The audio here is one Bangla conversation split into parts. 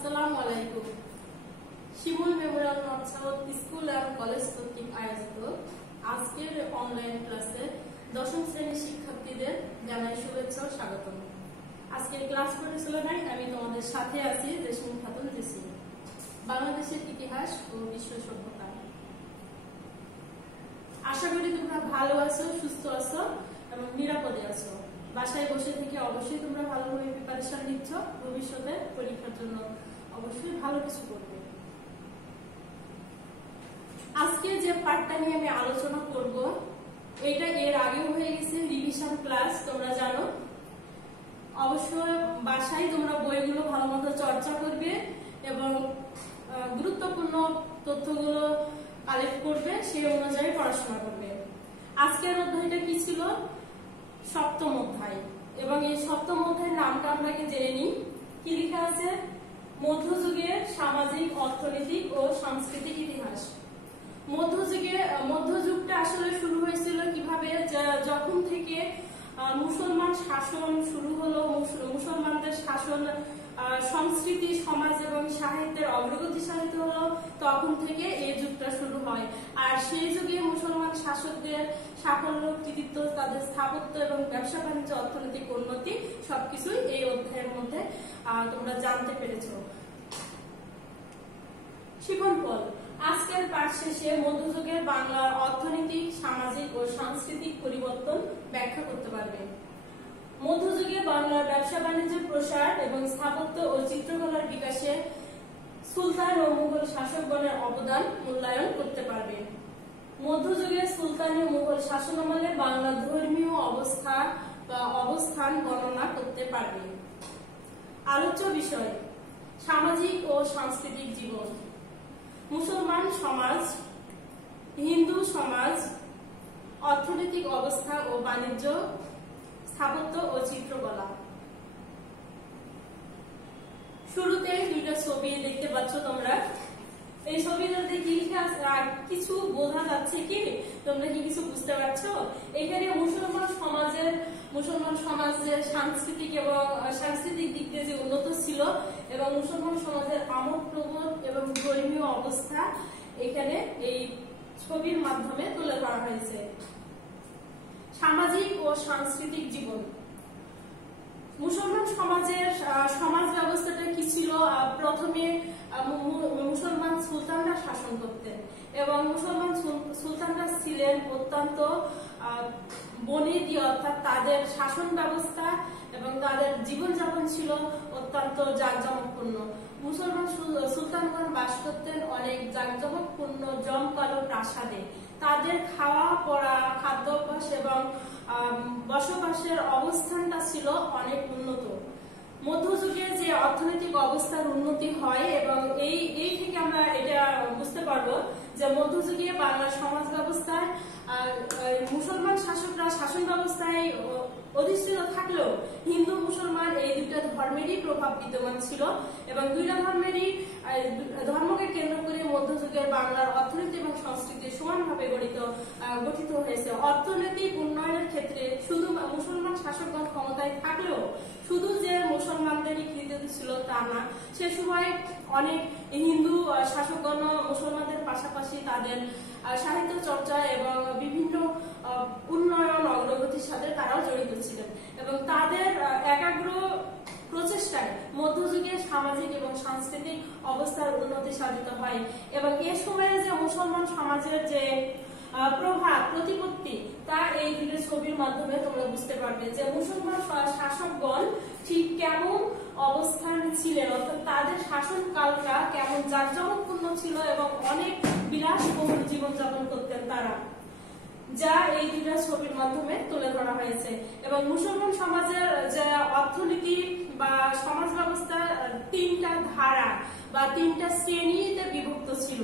আসসালামু আলাইকুম। Shimul memorial north south school and college কর্তৃক আয়োজিত আজকের অনলাইন ক্লাসে দশম শ্রেণীর শিক্ষার্থীদের জানাই শুভেচ্ছা ও স্বাগতম। আজকের ক্লাস পরিচালনায় আমি তোমাদের সাথে আছি রেশমি খাতুন জেসি। বাংলাদেশের ইতিহাস ও বিশ্ব সভ্যতা। আশা করি তোমরা ভালো আছো, সুস্থ আছো এবং নিরাপদে আছো। বাসায় বসে থেকে অবশ্যই তোমরা ভালোভাবে প্রিপারেশন নিচ্ছ, ভবিষ্যতে পরীক্ষার জন্য অবশ্যই ভালো কিছু করবে। আজকে যে পার্টটা নিয়ে আমি আলোচনা করব, এটা এর আগেও হয়ে গেছে রিভিশন ক্লাস, তোমরা জানো। অবশ্যই বাসায় তোমরা বইগুলো ভালো মতো চর্চা করবে এবং গুরুত্বপূর্ণ তথ্যগুলো কালেক্ট করবে, সেই অনুযায়ী পড়াশোনা করবে। আজকের অধ্যায়টা কি ছিল? সপ্তম অধ্যায়। এবং এই সপ্তম অধ্যায়ের নামটা আমরা জেনে নিই। কি লেখা আছে? মধ্যযুগের সামাজিক, অর্থনৈতিক ও সাংস্কৃতিক ইতিহাস। মধ্যযুগটা আসলে শুরু হয়েছিল কিভাবে? যখন থেকে মুসলমান শাসন শুরু হলো, মুসলমানদের শাসন সংস্কৃতি, সমাজ এবং সাহিত্যের অগ্রগতি সাধিত হলো, তখন থেকে এই যুগটা শুরু হয়। আর সেই যুগে মুসলমান শাসকদের সাফল্য, কৃতিত্ব, তাদের স্থাপত্য এবং ব্যবসা বাণিজ্য, অর্থনৈতিক উন্নতি সবকিছুই এই অধ্যায়ের মধ্যে তোমরা জানতে পেরেছো। শিক্ষণফল। আজকের পাঠ শেষে মধ্যযুগের বাংলার অর্থনৈতিক, সামাজিক ও সাংস্কৃতিক পরিবর্তন ব্যাখ্যা করতে পারবে। মধ্যযুগে বাংলার ব্যবসা বাণিজ্যের প্রসার এবং স্থাপত্য ও চিত্রকলার বিকাশে সুলতান ও মুঘল শাসকগণের অবদান মূল্যায়ন করতে পারবে। মধ্যযুগে সুলতান ও মুঘল শাসনামলে বাংলার ধর্মীয় অবস্থান গণনা করতে পারবে। আলোচ্য বিষয়: সামাজিক ও সাংস্কৃতিক জীবন। মুসলমান সমাজ, হিন্দু সমাজ, অর্থনৈতিক অবস্থা ও বাণিজ্য, স্থাপত্য ও চিত্রকলা। শুরুতে দুইটা ছবি দেখতে পাচ্ছ তোমরা। এই ছবিটাতে কি কিছু বোঝা যাচ্ছে কি? তোমরা কি কিছু বুঝতে পারছো? এখানে মুসলমান সমাজের সাংস্কৃতিক এবং সাংস্কৃতিক দিক দিয়ে যে উন্নত ছিল এবং মুসলমান সমাজের আমোদ-প্রমোদ এবং ধর্মীয় অবস্থা এখানে এই ছবির মাধ্যমে তুলে ধরা হয়েছে। সামাজিক ও সাংস্কৃতিক জীবন। মুসলমান সমাজের সমাজ ব্যবস্থাটা কি ছিল? প্রথমে মুসলমান সুলতানরা শাসন করতেন এবং মুসলমান সুলতানরা ছিলেন অত্যন্ত বনেদি, অর্থাৎ তাদের শাসন ব্যবস্থা এবং তাদের জীবনযাপন ছিল অত্যন্ত জাঁকজমকপূর্ণ। মুসলমান সুলতানগণ বাস করতেন অনেক জাঁকজমকপূর্ণ জমকালো প্রাসাদে। তাদের খাওয়া পড়া, খাদ্যাভ্যাস এবং বসবাসের অবস্থানটা ছিল অনেক উন্নত। মধ্যযুগে যে অর্থনৈতিক অবস্থার উন্নতি হয় এবং এই থেকে আমরা এটা বুঝতে পারবো যে মধ্যযুগে বাংলার সমাজ ব্যবস্থায় মুসলমান শাসকরা শাসন ব্যবস্থায় অধিষ্ঠিত থাকলেও হিন্দু মুসলমান এই দুইটা ধর্মেরই প্রভাব বিদ্যমান ছিল এবং দুইটা ধর্মকে কেন্দ্র করে মধ্যযুগের বাংলার অর্থনীতি এবং সংস্কৃতি সমানভাবে গঠিত হয়েছে। অর্থনৈতিক উন্নয়নের ক্ষেত্রে শুধু মুসলমান শাসকগণ ক্ষমতায় থাকলেও শুধু যে মুসলমানদেরই কৃতিত্ব ছিল তা না। সে সময় অনেক হিন্দু শাসকগণ মুসলমানদের পাশাপাশি তাদের সাহিত্য চর্চা এবং বিভিন্ন উন্নয়ন অগ্রগতির সাথে তারাও জড়িত ছিলেন এবং তাদের একাগ্র প্রচেষ্টায় মধ্যযুগে সামাজিক এবং সাংস্কৃতিক অবস্থার উন্নতি সাধিত হয় এবং এ সময়ে যে মুসলমান সমাজের যে প্রভাব প্রতিপত্তি তা এই দুটো ছবির মাধ্যমে তোমরা বুঝতে পারবে যে মুসলমান শাসকগণ ঠিক কেমন অবস্থান ছিলেন, অর্থাৎ তাদের শাসন কালটা কেমন জাঁকজমকপূর্ণ ছিল এবং অনেক বিলাসবহুল জীবনযাপন করতেন তারা, যা এই দুটা ছবির মাধ্যমে তুলে ধরা হয়েছে। এবং মুসলমান সমাজের যে অর্থনীতি বা সমাজ ব্যবস্থা তিনটা ধারা বা তিনটা শ্রেণীতে বিভক্ত ছিল।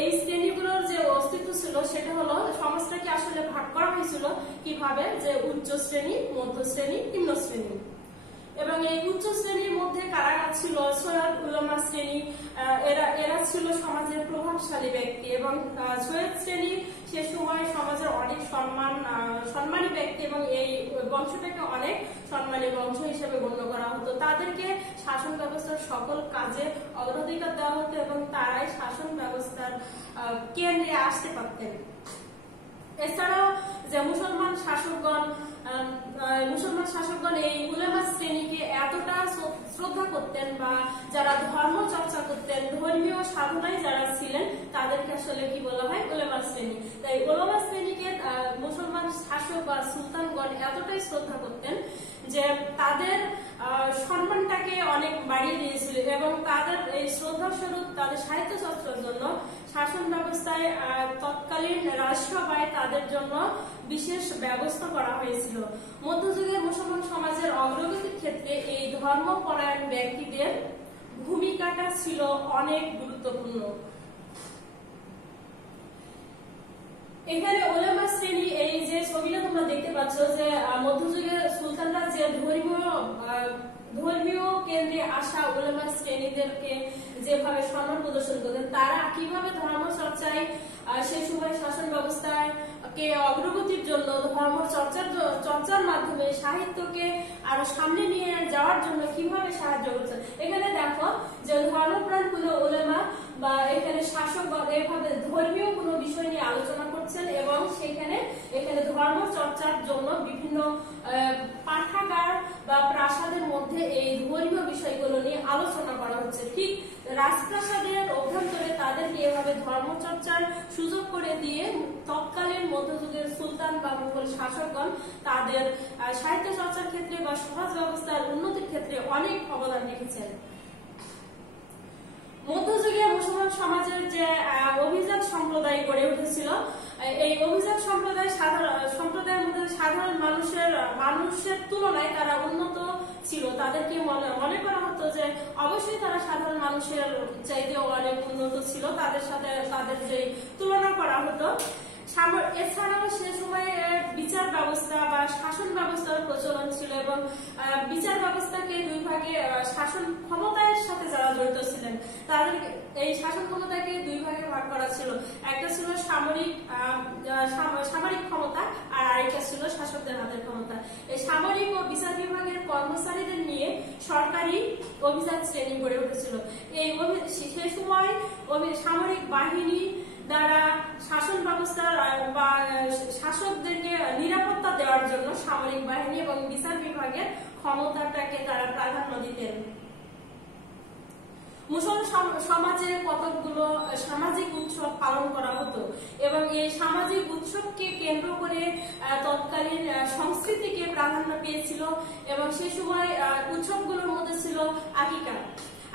এই শ্রেণীগুলোর যে অস্তিত্ব ছিল সেটা হলো সমাজটাকে আসলে ভাগ করা হয়েছিল কিভাবে? যে উচ্চ শ্রেণী, মধ্য শ্রেণী, নিম্ন শ্রেণী। এবং এই উচ্চ শ্রেণীর মধ্যে কারা ছিল? সৈয়দ উলামা শ্রেণী, এরা ছিল সমাজের প্রভাবশালী ব্যক্তি এবং সৈয়দ শ্রেণী সে সময় সমাজের অনেক সম্মানী ব্যক্তি এবং এই বংশটাকে অনেক সম্মানী বংশ হিসেবে গণ্য করা হতো। তাদেরকে শাসন ব্যবস্থার সকল কাজে অগ্রাধিকার দেওয়া হতো এবং তারাই শাসন ব্যবস্থার কেন্দ্রে আসতে পারতেন। এছাড়াও যে মুসলমান শাসকগণ এই উলেমা শ্রেণীকে এতটা শ্রদ্ধা করতেন বা যারা ধর্ম চর্চা করতেন, ধর্মীয় সাধনায় যারা ছিলেন, তাদেরকে আসলে কি বলা হয়? উলেমা শ্রেণী। তাই উলেমা শ্রেণীকে মুসলমান শাসক বা সুলতানগণ এতটাই শ্রদ্ধা করতেন যে তাদের সম্মানটাকে অনেক বাড়িয়ে দিয়েছিল এবং তাদের এই শ্রদ্ধা স্বরূপ তাদের সাহিত্য চর্চার জন্য শাসন ব্যবস্থায় তৎকালীন রাজসভায় তাদের জন্য বিশেষ ব্যবস্থা করা হয়েছিল। মধ্যযুগের মুসলমান সমাজের অগ্রগতির ক্ষেত্রে এই ধর্মপরায়ণ ব্যক্তিদের ভূমিকাটা ছিল অনেক গুরুত্বপূর্ণ। এখানে উলেমা শ্রেণী, এই যে ছবিটা তোমরা দেখতে পাচ্ছ, যে মধ্যযুগের সুলতানরা যে ধর্মীয় কেন্দ্রে আসা উলেমা শ্রেণীদেরকে যেভাবে সম্মান প্রদর্শন করতেন, তারা কিভাবে ধর্ম চর্চায় সেই সময় শাসন ব্যবস্থায় অগ্রগতির জন্য ধর্ম চর্চার মাধ্যমে সাহিত্যকে আরো সামনে নিয়ে যাওয়ার জন্য কিভাবে সাহায্য করছে। এখানে দেখো যে ধর্মপ্রাণ কোনো উলেমা বা এখানে শাসক এভাবে ধর্মীয় কোনো বিষয় নিয়ে আলোচনা করছেন এবং এখানে ধর্ম চর্চার জন্য বিভিন্ন পাঠাগার বা প্রাসাদের মধ্যে এই ধর্মীয় বিষয়গুলো নিয়ে আলোচনা করা হচ্ছে। ঠিক রাজপ্রাসাদের অভ্যন্তরে তাদেরকে এভাবে ধর্মচর্চার সুযোগ করে দিয়ে তৎকালীন মধ্যযুগের সুলতান বা মুঘল শাসকগণ তাদের সাহিত্য চর্চার ক্ষেত্রে বা সমাজ ব্যবস্থার উন্নতির ক্ষেত্রে অনেক অবদান রেখেছেন। মধ্যযুগে মুসলমান সমাজের যে অভিজাত সম্প্রদায় গড়ে উঠেছিল, এই অভিজাত সম্প্রদায়ের মধ্যে সাধারণ মানুষের তুলনায় তারা উন্নত ছিল। তাদেরকে মনে করা হতো যে অবশ্যই তারা সাধারণ মানুষের চাইতেও অনেক উন্নত ছিল, তাদের সাথে তাদের যে তুলনা করা হতো। এছাড়াও সে সময়ে বিচার ব্যবস্থা বা শাসন ব্যবস্থার প্রচলন ছিল এবং বিচার ব্যবস্থাকে দুই ভাগে, শাসন ক্ষমতার সাথে যারা জড়িত ছিলেন তাদের এই শাসন ক্ষমতাকে দুই ভাগে ভাগ করা ছিল। একটা ছিল সামরিক ক্ষমতা আর আরেকটা ছিল শাসকদের হাতের ক্ষমতা। এই সামরিক ও বিচার বিভাগের কর্মচারীদের নিয়ে সরকারি অভিজাত শ্রেণী গড়ে উঠেছিল। সেই সময় সামরিক বাহিনী দ্বারা শাসন ব্যবস্থার বা শাসকদেরকে নিরাপত্তা দেওয়ার জন্য সামরিক বাহিনী এবং বিচার বিভাগের ক্ষমতাটাকে তারা প্রাধান্য দিতেন। মুসলমান সমাজে কতকগুলো সামাজিক উৎসব পালন করা হতো এবং এই সামাজিক উৎসবকে কেন্দ্র করে তৎকালীন সংস্কৃতিকে প্রাধান্য পেয়েছিল এবং সেই সময় উৎসবগুলোর মধ্যে ছিল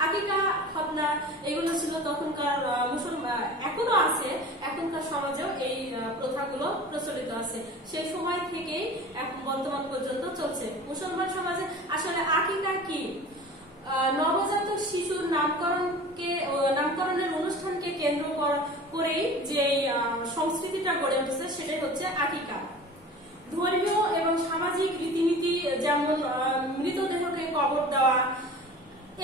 আকিকা, খতনা, এগুলো ছিল তখনকার এখনো আছে, এখনকার সমাজেও এই প্রথাগুলো প্রচলিত আছে। সেই সময় থেকেই এখন বর্তমান পর্যন্ত চলছে। মুসলমান সমাজে আসলে আকিকা কি? নবজাতক শিশুর নামকরণের অনুষ্ঠানকে কেন্দ্র করেই যে সংস্কৃতিটা গড়ে উঠেছে সেটাই হচ্ছে আকিকা। ধর্মীয় এবং সামাজিক রীতিনীতি যেমন মৃতদেহকে কবর দেওয়া,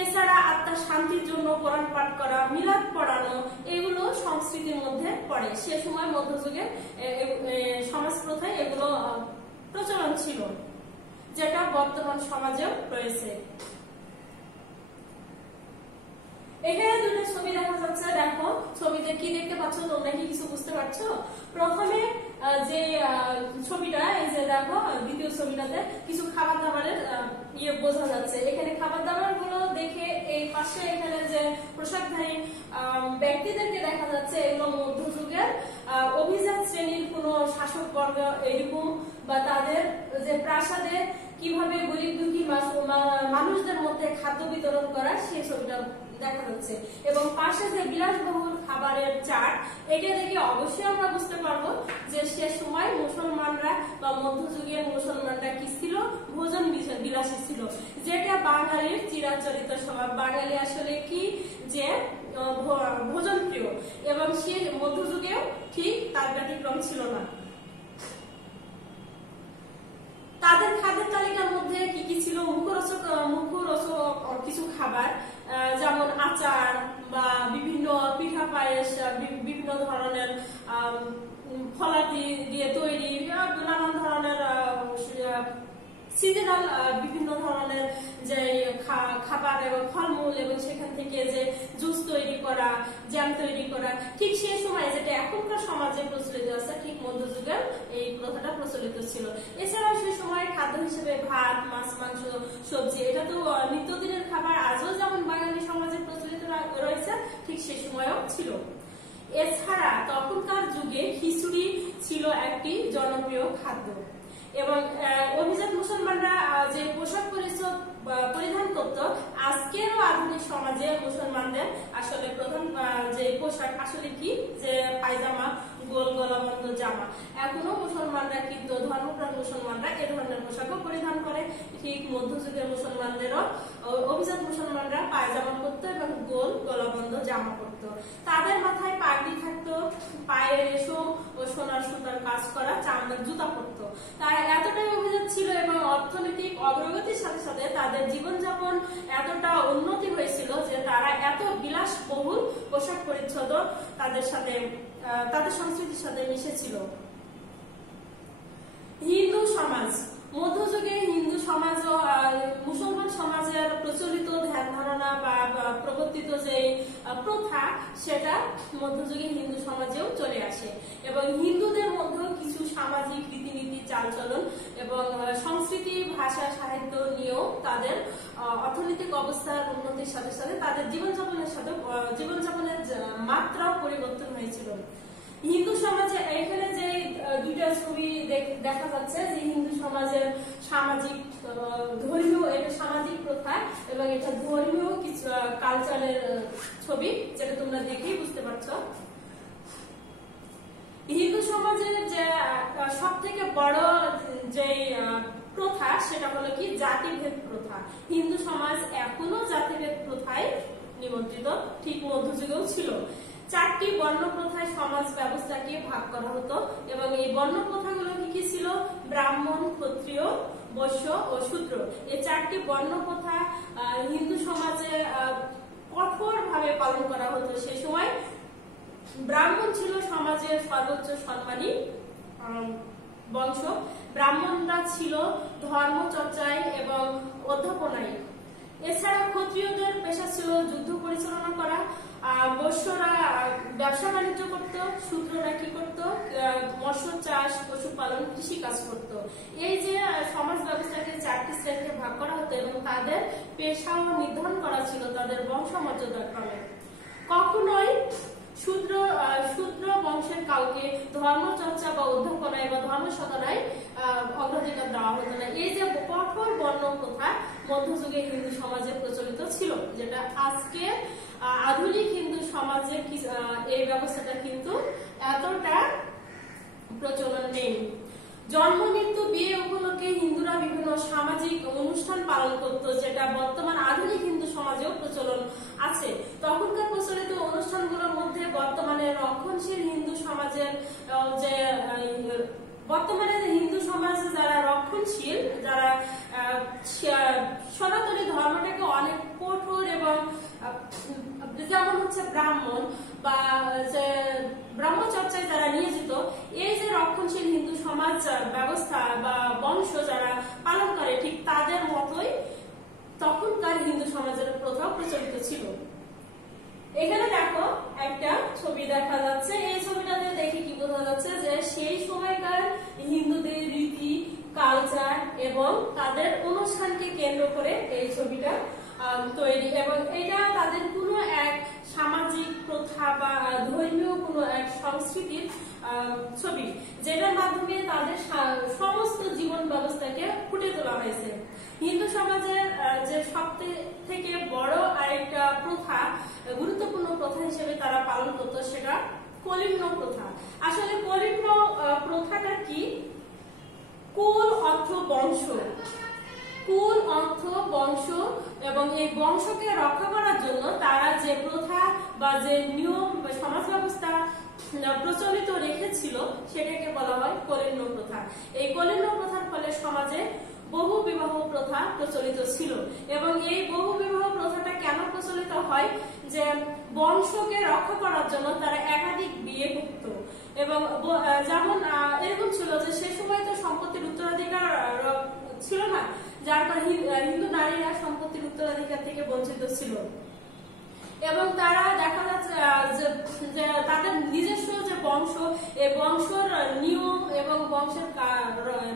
এছাড়া আত্মার শান্তির জন্য কোরআন পাঠ করা, মিলাদ পড়ানো, এগুলো সংস্কৃতির মধ্যে পড়ে। সে সময় মধ্যযুগে সমাজ প্রথায় এগুলো প্রচলন ছিল, যেটা বর্তমান সমাজেও রয়েছে। এখানে দুটো ছবি দেখা যাচ্ছে। দেখো ছবিতে কি দেখতে পাচ্ছ? তোমরা কি কিছু বুঝতে পারছো? প্রথমে যে ছবিটা, এই যে দেখো দ্বিতীয় ছবিটাতে কিছু খাবার দাবারের বোঝা যাচ্ছে। এখানে খাবার দাবার গুলো দেখে এই পাশে এখানে যে পোশাকধারী ব্যক্তিদেরকে দেখা যাচ্ছে, এগুলো মধ্যযুগের অভিজাত শ্রেণীর কোন শাসক বর্গ এরকম বা তাদের যে প্রাসাদে কিভাবে গরিব দুঃখী মানুষদের মধ্যে খাদ্য বিতরণ করা, সেই ছবিটা দেখা যাচ্ছে। এবং পাশে যে বিলাসবহুল খাবারের চাট, এটা দেখে অবশ্যই আমরা বুঝতে পারবো যে সে সময় মুসলমানরা বা মধ্যযুগের মুসলমানরা কি ছিল? ভোজন বিলাসী ছিল, যেটা বাঙালির চিরাচরিত স্বভাব। বাঙালি আসলে কি যে ভোজন প্রিয়, এবং সে মধ্যযুগেও ঠিক তার ব্যতিক্রম ছিল না। তাদের খাদ্যের তালিকার মধ্যে কি কি ছিল? মুখরোচক কিছু খাবার, যেমন আচার বা বিভিন্ন পিঠা পায়েস, বিভিন্ন ধরনের ফলাদি দিয়ে তৈরি নানান ধরনের সিজনাল বিভিন্ন ধরনের যে খাবার এবং ফলমূল এবং সেখান থেকে যে জুস তৈরি করা, জ্যাম তৈরি করা, ঠিক সেই সময় যেটা এখনকার সমাজে প্রচলিত আছে ঠিক মধ্যযুগের এই প্রথাটা প্রচলিত ছিল। এছাড়াও সেই সময় খাদ্য হিসেবে ভাত, মাছ, মাংস, সবজি, এটা তো নিত্যদিনের খাবার আজও যেমন বাঙালি সমাজে প্রচলিত রয়েছে ঠিক সেই সময়ও ছিল। এছাড়া তখনকার যুগে খিচুড়ি ছিল একটি জনপ্রিয় খাদ্য এবং অভিজাত মুসলমানরা যে পোশাক পরিধান করত, আজকেরও আধুনিক সমাজে মুসলমানদের আসলে প্রধান যে পোশাক আসলে কি, যে পায়জামা, গোল গলাবন্ধ জামা। এখনো মুসলমানরা কিন্তু ধর্মপ্রাণ মুসলমানরা এ ধরনের পোশাকও পরিধান করে। ঠিক মধ্যযুগের মুসলমানদেরও অভিজাত মুসলমানরা পায়জামা পরতো এবং গোল গলাবন্ধ জামা পরতো। তাদের মাথায় পাগড়ি থাকতো, পায়ে রেশম ও সোনার সুতার কাজ করা চামড়ার জুতা পরতো। তারা এতটাই অভিজাত ছিল এবং অর্থনৈতিক অগ্রগতির সাথে সাথে তাদের জীবনযাপন এতটা উন্নতি হয়েছিল যে তারা এত বিলাসবহুল পোশাক পরিচ্ছদ তাদের সংস্কৃতির সাথে মিশেছিল। হিন্দু সমাজ, মধ্যযুগে হিন্দু সমাজ ও মুসলমান সমাজের প্রচলিত ধ্যান ধারণা বা প্রবর্তিত যে প্রথা, সেটা মধ্যযুগে হিন্দু সমাজেও চলে আসে এবং হিন্দুদের মধ্যেও কিছু সামাজিক রীতিনীতি, চালচলন এবং সংস্কৃতি, ভাষা, সাহিত্য নিয়েও তাদের অর্থনৈতিক অবস্থার উন্নতির সাথে সাথে তাদের জীবনযাপনের মাত্রাও পরিবর্তন হয়েছিল। হিন্দু সমাজে এখানে যে দুইটা ছবি দেখা যাচ্ছে, যে হিন্দু সমাজের সামাজিক ধর্মীয়, এটা সামাজিক প্রথা এবং এটা ধর্মীয় কিছু কালচারের ছবি, যেটা তোমরা দেখেই বুঝতে পারছো। হিন্দু সমাজের যে সব থেকে বড় যে প্রথা, সেটা হলো কি জাতিভেদ প্রথা। হিন্দু সমাজ এখনো জাতিভেদ প্রথায় নিমন্ত্রিত, ঠিক মধ্যযুগেও ছিল। 4টি বর্ণ প্রথায় সমাজ ব্যবস্থাকে ভাগ করা হতো এবং এই বর্ণ প্রথাগুলো কি ছিল? ব্রাহ্মণ, ক্ষত্রিয়, বৈশ্য ও শূদ্র। এই 4টি বর্ণ প্রথা হিন্দু সমাজে কঠোরভাবে পালন করা হতো। সেই সময় ব্রাহ্মণ ছিল সমাজের সর্বোচ্চ সম্মানী বংশ। ব্রাহ্মণরা ছিল ধর্মচর্চায় এবং অধ্যাপনায়। এছাড়া ক্ষত্রিয়দের পেশা ছিল যুদ্ধ পরিচালনা করা, বৈশ্যরা ব্যবসা বাণিজ্য করত, শূদ্ররা কি করত? মৎস্য চাষ, পশুপালন, কৃষি কাজ করত। এই যে সমাজ ব্যবস্থাকে 4টি শ্রেণীতে ভাগ করা হতো এবং তাদের পেশাও নির্ধারণ করা ছিল তাদের বংশমর্যাদা ক্রমে। কখনোই শূদ্র বংশের কাউকে ধর্মচর্চা বা অধ্যাপনায় বা ধর্ম সাধনায় অগ্রাধিকার দেওয়া হতো না। এই যে কঠোর বর্ণ প্রথা মধ্যযুগে হিন্দু সমাজে প্রচলিত ছিল, যেটা আজকে আধুনিক হিন্দু সমাজে এই ব্যবস্থাটা কিন্তু এতটা প্রচলন নেই। জন্ম, মৃত্যু, বিয়ে উপলক্ষে হিন্দুরা বিভিন্ন সামাজিক অনুষ্ঠান পালন করত, যেটা বর্তমান আধুনিক হিন্দু সমাজেও প্রচলন আছে। তখনকার প্রচলিত অনুষ্ঠানগুলোর মধ্যে বর্তমানে রক্ষণশীল হিন্দু সমাজের যে বর্তমানে হিন্দু সমাজে যারা রক্ষণশীল, যারা সনাতনী ধর্মটাকে অনেক কঠোর এবং যেমন হচ্ছে ব্রাহ্মণ বা যে ব্রহ্মচর্চায় যারা নিয়োজিত, এই যে রক্ষণশীল হিন্দু সমাজ ব্যবস্থা বা বংশ যারা পালন করে, ঠিক তাদের মতোই তখনকার হিন্দু সমাজের প্রথা প্রচলিত ছিল। এখানে দেখো একটা ছবি দেখা যাচ্ছে। এই ছবিটাতে দেখে কি বোঝা যাচ্ছে? যে সেই সময়কার হিন্দুদের রীতি, কালচার এবং তাদের অনুষ্ঠানকে কেন্দ্র করে এই ছবিটা তৈরি, এবং এটা তাদের কোনো এক সামাজিক প্রথা বা ধর্মীয় কোনো এক সংস্কৃতির ছবি, যেটার মাধ্যমে তাদের সমস্ত জীবন ব্যবস্থাকে ফুটে তোলা হয়েছে। হিন্দু সমাজের যে সব থেকে বড় আরেকটা প্রথা, গুরুত্বপূর্ণ প্রথা হিসেবে তারা পালন করত, সেটা কলিঙ্গ প্রথা। আসলে কলিঙ্গ প্রথাটা কি? কুল অর্থ বংশ, কুল অর্থ বংশ, এবং এই বংশকে রক্ষা করার জন্য তারা যে প্রথা বা যে নিয়ম বা সমাজ ব্যবস্থা প্রচলিত রেখেছিল, সেটাকে বলা হয় কলিঙ্গ প্রথা। এই কলিঙ্গ প্রথার ফলে সমাজে বহু বিবাহ প্রথা প্রচলিত ছিল, এবং এই বহু বিবাহ প্রথাটা কেন প্রচলিত হয়? যে বংশকে রক্ষা করার জন্য তারা একাধিক বিয়ে করত, এবং যেমন এরকম ছিল যে সে সময় তো সম্পত্তির উত্তরাধিকার ছিল না, যার ফলে হিন্দু নারীরা সম্পত্তির উত্তরাধিকার থেকে বঞ্চিত ছিল। এবং তারা দেখা যাচ্ছে যে তাদের নিজস্ব যে বংশ, এই বংশের নিয়ম এবং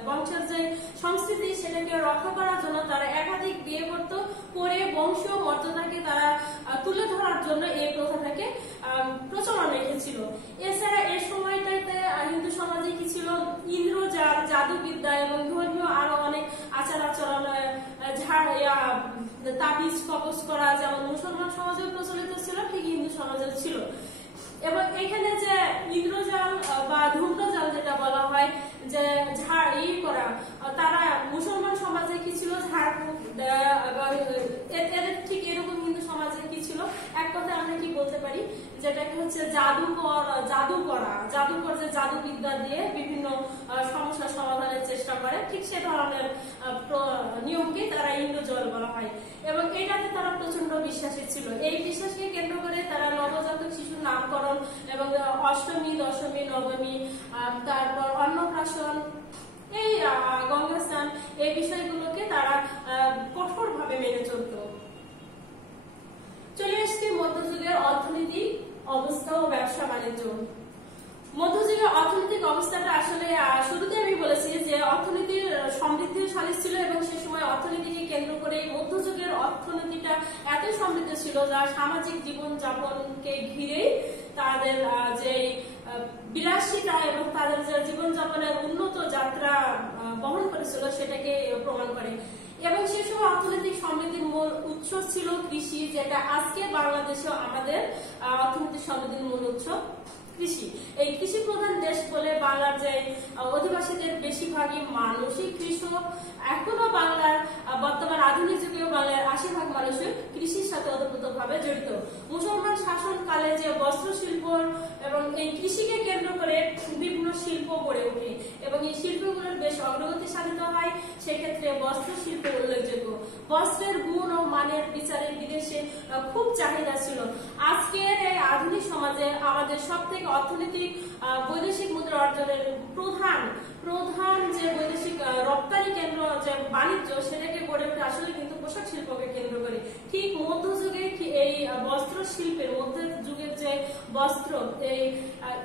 বংশের যে সংস্কৃতি সেটাকে রক্ষা করার জন্য তারা একাধিক বিয়ে করত, করে বংশীয় মর্যাদাকে তারা তুলে ধরার জন্য এই প্রথাটাকে প্রচলন রেখেছিল। এছাড়া এই সময়টাতে হিন্দু সমাজে কি ছিল, ইন্দ্রজাল, জাদুবিদ্যা এবং ধর্মীয় আরো অনেক আচার আচরণ, তাবিজ কবজ করা যেমন মুসলমান সমাজেও প্রচলিত ছিল, ঠিক হিন্দু সমাজেও ছিল। এবং এখানে যে ইন্দ্রজাল বা ধূম্রজাল যেটা বলা হয়, যে করা, তারা মুসলমান সমাজে কি ছিল, ঝাড়ফুঁক, এদের ঠিক এরকম হিন্দু সমাজে কি ছিল, এক কথায় আমরা কি বলতে পারি, যেটাকে হচ্ছে জাদুকর যে জাদুবিদ্যা দিয়ে বিভিন্ন সমস্যা সমাধানের চেষ্টা করে, ঠিক সে ধরনের নিয়মকে তারা ইন্দ্রজাল বলা হয়। এবং এটাতে তারা প্রচন্ড বিশ্বাসী ছিল। এই বিশ্বাসকে কেন্দ্র করে তারা নবজাতক শিশুর নামকরণ এবং অষ্টমী, দশমী, নবমী, তারপর অন্নপ্রাশন, এই গঙ্গা স্নান, এই বিষয়গুলোকে তারা কঠোরভাবে মেনে চলত। চলে আসছে মধ্যযুগের অর্থনৈতিক অবস্থা ও ব্যবসা বাণিজ্য। মধ্যযুগের অর্থনৈতিক অবস্থাটা আসলে শুরুতে আমি বলেছি যে অর্থনীতির সমৃদ্ধিশালী ছিল এবং সে সময় অর্থনীতিকে কেন্দ্র করে মধ্যযুগের অর্থনীতিটা এতই সমৃদ্ধ ছিল যা সামাজিক জীবন যাপনকে ঘিরেই তাদের যে বিলাসিতা এবং তাদের যে জীবনযাপনের উন্নত যাত্রা বহন করেছিল সেটাকে প্রমাণ করে। এবং সে সময় অর্থনৈতিক সমৃদ্ধির মূল উৎস ছিল কৃষি, যেটা আজকে বাংলাদেশেও আমাদের অর্থনৈতিক সমৃদ্ধির মূল উৎস কৃষি। এই কৃষি প্রধান দেশ বলে বাংলার যে অধিবাসীদের বেশিরভাগই মানুষই কৃষক। এখনো বাংলার বর্তমান আধুনিক যুগেও বাংলার ৮০% মানুষই কৃষির সাথে ওতপ্রোতভাবে জড়িত। মুসলমান শাসনকালে যে বস্ত্র শিল্প এবং এই কৃষিকে কেন্দ্র করে বিভিন্ন শিল্প গড়ে ওঠে এবং এই শিল্পগুলোর বেশ অগ্রগতি সাধিত হয়। সেক্ষেত্রে বস্ত্র শিল্প উল্লেখযোগ্য। বস্ত্রের গুণ ও মানের বিচারে বিদেশে খুব চাহিদা ছিল। আজকের এই আধুনিক সমাজে আমাদের সবথেকে অর্থনৈতিক বৈদেশিক মুদ্রা অর্জনের প্রধান যে বৈদেশিক রপ্তানি কেন্দ্র যে বাণিজ্য, সেটাকে গড়ে ওঠে আসলে কিন্তু পোশাক শিল্পকে কেন্দ্র করে। ঠিক মধ্যযুগে এই বস্ত্র শিল্পের, মধ্যযুগের যে বস্ত্র, এই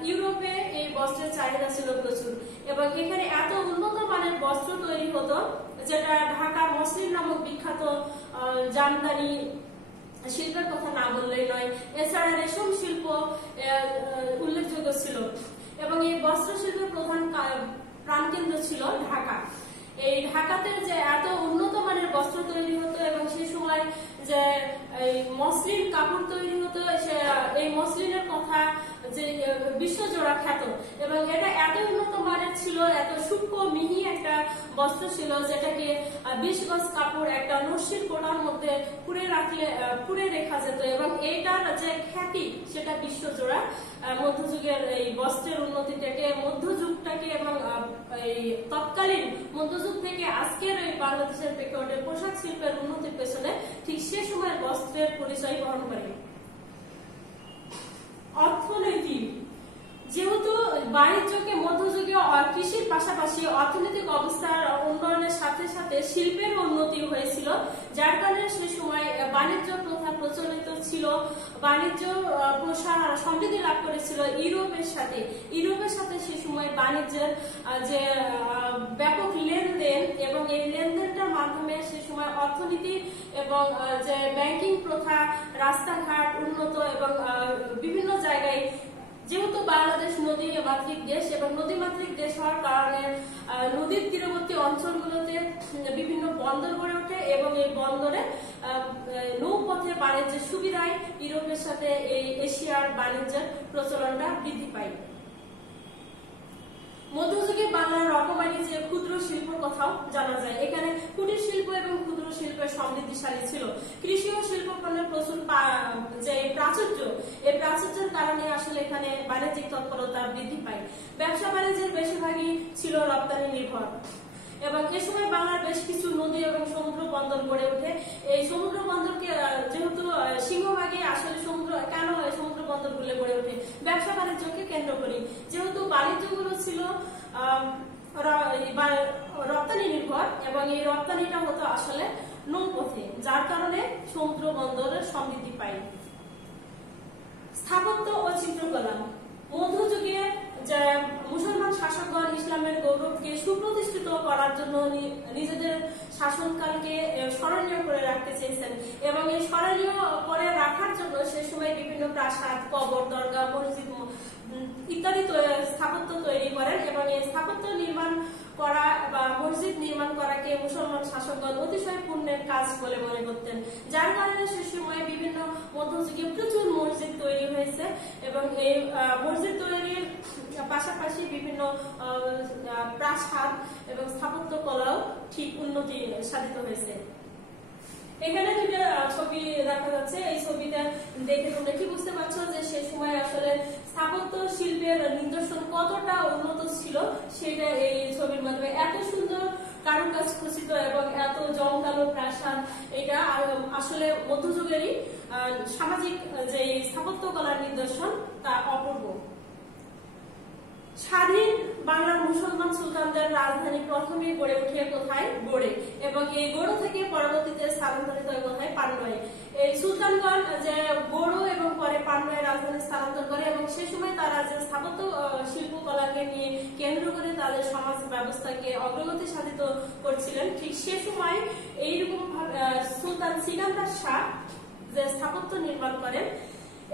ইউরোপে এই বস্ত্রের চাহিদা ছিল প্রচুর এবং এখানে এত উন্নত মানের বস্ত্র তৈরি হতো যেটা ঢাকার মসলিন নামক বিখ্যাত জামদানি শিল্পের কথা না বললেই নয়। এছাড়া রেশম শিল্প উল্লেখযোগ্য ছিল এবং এই বস্ত্র শিল্পের প্রধান প্রাণকেন্দ্র ছিল ঢাকা। এই ঢাকাতে যে এত উন্নত মানের বস্ত্র তৈরি হতো এবং সেই সময় যে মসলিন কাপড় তৈরি হতো, এই মসলিনের কথা যে বিশ্বজোড়া খ্যাত এবং এটা এত উন্নত মানের ছিল, এত সূক্ষ্ম মিহি একটা বস্ত্র ছিল যেটাকে 20 গজ কাপড় একটা নস্যির কোটার মধ্যে পুড়ে রেখা যেত এবং এইটার যে খ্যাতি সেটা বিশ্বজোড়া। মধ্যযুগের এই বস্ত্রের উন্নতিটাকে, মধ্যযুগটাকে এবং এই তৎকালীন মধ্যযুগ থেকে আজকের এই বাংলাদেশের প্রেক্ষাপটে পোশাক শিল্পের উন্নতির পেছনে ঠিক সে সময়ের বস্ত্রের পরিচয় বহন করে। অর্থনীতি, যেহেতু বাণিজ্যকে মধ্যযুগে কৃষির পাশাপাশি অর্থনৈতিক অবস্থার উন্নয়নের সাথে সাথে শিল্পের উন্নতি হয়েছিল, যার কারণে সে সময় বাণিজ্য প্রথা প্রচলিত ছিল। বাণিজ্য প্রসার সমৃদ্ধি লাভ করেছিল ইউরোপের সাথে সে সময় বাণিজ্যের যে ব্যাপক লেনদেন এবং এই লেনদেনটার মাধ্যমে সে সময় অর্থনীতি এবং যে ব্যাংকিং প্রথা, রাস্তাঘাট উন্নত এবং বিভিন্ন জায়গায়, যেহেতু বাংলাদেশ নদী মাতৃক দেশ এবং নদীমাতৃক দেশ হওয়ার কারণে নদীর তীরবর্তী অঞ্চলগুলোতে বিভিন্ন বন্দর গড়ে ওঠে এবং এই বন্দরে নৌপথে বাণিজ্যের সুবিধায় ইউরোপের সাথে এই এশিয়ার বাণিজ্যের প্রচলনটা বৃদ্ধি পায়। মধ্যযুগে বাংলার রকমারি যে ক্ষুদ্র শিল্পের কথাও জানা যায়। এখানে কুটির শিল্প এবং ক্ষুদ্র শিল্পের সমৃদ্ধিশালী ছিল। কৃষি ও শিল্প পণ্যের প্রচুর যে প্রাচুর্য, এই প্রাচুর্যের কারণে আসলে এখানে বাণিজ্যিক তৎপরতা বৃদ্ধি পায়। ব্যবসা বাণিজ্যের বেশিরভাগই ছিল রপ্তানি নির্ভর এবং এ সময় বাংলার বেশ কিছু নদী এবং সমুদ্র বন্দর গড়ে ওঠে। এই সমুদ্র বন্দরকে যেহেতু সিংহভাগই আসলে কেন সমুদ্র বন্দরগুলো গড়ে ওঠে ব্যবসা বাণিজ্যকে কেন্দ্র করে, যেহেতু বাণিজ্যগুলো ছিল রপ্তানি নির্ভর, এবং এই রপ্তানিটা হতো আসলে নৌপথে, যার কারণে সমুদ্র বন্দরের সমৃদ্ধি পায়। স্থাপত্য ও চিত্রকলা। মধ্যযুগে যে মুসলমান শাসকগণ ইসলামের গৌরবকে সুপ্রতিষ্ঠিত করার জন্য নিজেদের শাসনকালকে স্মরণীয় করে রাখতে চেয়েছেন, এবং এই স্মরণীয় করে রাখার জন্য সে সময় বিভিন্ন প্রাসাদ, কবর, দরগা, মসজিদ ইত্যাদি স্থাপত্য তৈরি করেন, এবং এই স্থাপত্য নির্মাণ করা বা মসজিদ নির্মাণ করাকে মুসলমান শাসকগণ অতিশয় পুণ্যের কাজ বলে মনে করতেন, যার কারণে সে সময় বিভিন্ন মধ্যযুগে প্রচুর মসজিদ তৈরি হয়েছে, এবং এই মসজিদ তৈরির পাশাপাশি বিভিন্ন প্রাসাদ এবং স্থাপত্য কলাও ঠিক উন্নতি সাধিত হয়েছে। এখানে দুটো ছবি দেখা যাচ্ছে। এই ছবিটা দেখে তোমরা কি বুঝতে পারছো যে সেই সময় আসলে স্থাপত্য শিল্পের নিদর্শন কতটা উন্নত ছিল সেটা এই ছবির মাধ্যমে। এত সুন্দর কারুকাজ খচিত এবং এত জমকালো প্রাসাদ, এটা আসলে মধ্যযুগেরই সামাজিক যে স্থাপত্য কলার নিদর্শন তা অপূর্ব। স্বাধীন বাংলার মুসলমান সুলতানদের রাজধানী প্রথমে গড়ে উঠে কোথায়? গড়ে, এবং এই গড় থেকে পরবর্তীতে স্থানান্তরিত হয় কোথায়? পান্নয়ে। এই সুলতানগণ যে গড় এবং পরে পান্নয়ে রাজধানী স্থানান্তর করে, এবং সে সময় তারা যে স্থাপত্য শিল্পকলাকে নিয়ে কেন্দ্র করে তাদের সমাজ ব্যবস্থাকে অগ্রগতি সাধিত করছিলেন, ঠিক সে সময় এইরকম সুলতান সিকান্দার শাহ যে স্থাপত্য নির্মাণ করেন।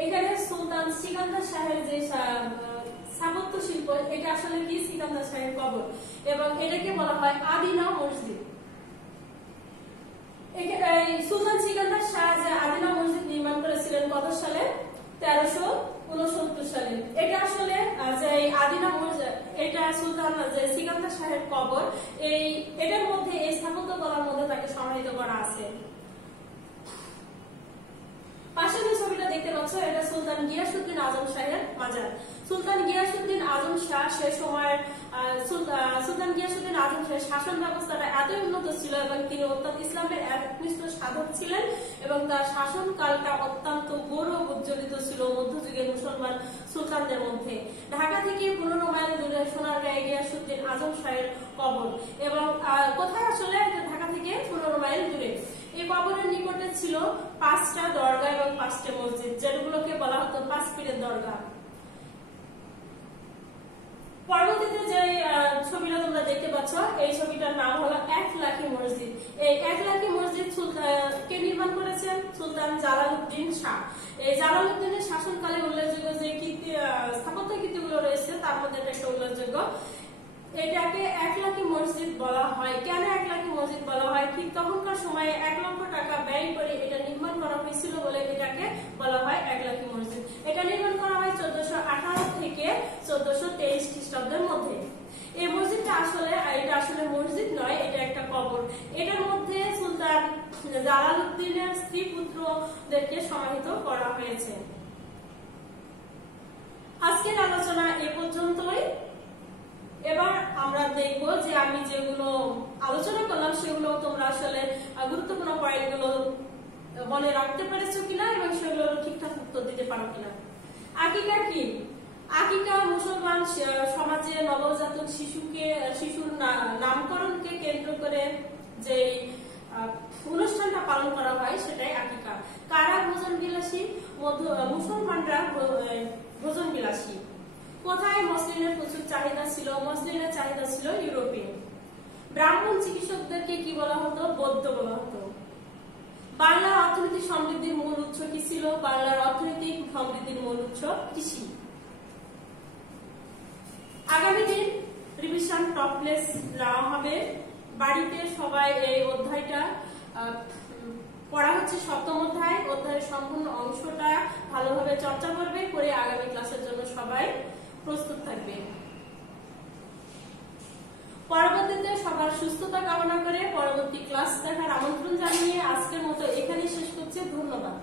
এখানে সুলতান সিকান্দার শাহের যে স্থাপত্য শিল্প, এটা আসলে কি? সিকান্দার শাহের কবর, এবং এটাকে বলা হয় আদিনা মসজিদ। সুলতান সিকান্দার শাহ যে আদিনা মসজিদ নির্মাণ করেছিলেন কত সালে? 1369 সালে। এটা আসলে যে আদিনা মসজিদ, এটা সুলতান যে সিকান্দার শাহের কবর, এটার মধ্যে এই স্থাপত্য কলার মধ্যে তাকে সমাহিত করা আছে। পাশে যে ছবিটা দেখতে পাচ্ছ, এটা সুলতান গিয়াসউদ্দিন আজম শাহের মাজার। সুলতান গিয়াসউদ্দিন আজম শাহ সে সময়ের সুলতান গিয়াসউদ্দিন আজম শাহের শাসন ব্যবস্থাটা এতই উন্নত ছিল, এবং তিনি অত্যন্ত ইসলামের একনিষ্ঠ সাধক ছিলেন, এবং তার শাসন কালটা অত্যন্ত গৌরব উজ্জ্বলিত ছিল মধ্যযুগের মুসলমান সুলতানদের মধ্যে। ঢাকা থেকে 15 মাইল দূরে সোনারগাঁয়ে গিয়াসউদ্দিন আজম শাহের কবর, এবং কোথায় আসলে? ঢাকা থেকে 15 মাইল দূরে। এই কবরের নিকটে ছিল 5টা দরগা এবং 5টা মসজিদ, যেগুলোকে বলা হতো 5 পীরের দরগা। পরবর্তীতে যে ছবিটা তোমরা দেখতে পাচ্ছ, এই ছবিটার নাম হলো 1 লাখি মসজিদ। এই 1 লাখি মসজিদ কে নির্মাণ করেছেন? সুলতান জালালউদ্দিন শাহ। এই জালালউদ্দিনের শাসনকালে উল্লেখযোগ্য যে স্থাপত্য কীর্তিগুলো রয়েছে তার মধ্যে একটা উল্লেখযোগ্য। এটাকে 1 লাখি মসজিদ বলা হয়। কেন 1 লাখি মসজিদ বলা হয়? ঠিক তখনকার সময়ে 1 লক্ষ টাকা ব্যয় করে এটা নির্মাণ করা হয়েছিল বলে এটাকে বলা হয় 1 লাখি মসজিদ। এটা নির্মাণ করা হয় 1418 থেকে 1423 খ্রিস্টাব্দের মধ্যে। এই মসজিদটা এটা আসলে মসজিদ নয়, এটা একটা কবর। এটার মধ্যে সুলতান জালালউদ্দিনের স্ত্রী পুত্রদেরকে সমাহিত করা হয়েছে। আজকের আলোচনা এ পর্যন্তই। এবার আমরা দেখবো যে আমি যেগুলো আলোচনা করলাম সেগুলো তোমরা আসলে গুরুত্বপূর্ণ পয়েন্টগুলো মনে রাখতে পেরেছো কিনা, এবং সেগুলো ঠিকঠাক উত্তর দিতে পারো কিনা। আকিকা কি? আকিকা মুসলমান সমাজে নবজাতক শিশুর নামকরণকে কেন্দ্র করে যে অনুষ্ঠানটা পালন করা হয় সেটাই আকিকা। কারা ভোজন বিলাসী? মুসলমানরা ভোজন বিলাসী। কোথায় মসলিনের প্রচুর চাহিদা ছিল? মসলিনের চাহিদা ছিল ইউরোপে। ব্রাহ্মণ চিকিৎসকদেরকে কি বলা হতো? বৌদ্ধ বলা হতো। বাংলার অর্থনৈতিক সমৃদ্ধির মূল উৎস কি ছিল? বাংলার অর্থনৈতিক সমৃদ্ধির মূল উৎস কৃষি। আগামী দিন রিভিশন টপলেস নেওয়া হবে। বাড়িতে সবাই এই অধ্যায়টা পড়া হচ্ছে 7ম অধ্যায়। অধ্যায়ের সম্পূর্ণ অংশটা ভালোভাবে চর্চা করবে, করে আগামী ক্লাসের জন্য সবাই প্রস্তুত থাকবে। পরবর্তীতে সবার সুস্থতা কামনা করে পরবর্তী ক্লাস দেখার আমন্ত্রণ জানিয়ে আজকের মতো এখানেই শেষ করছি। ধন্যবাদ।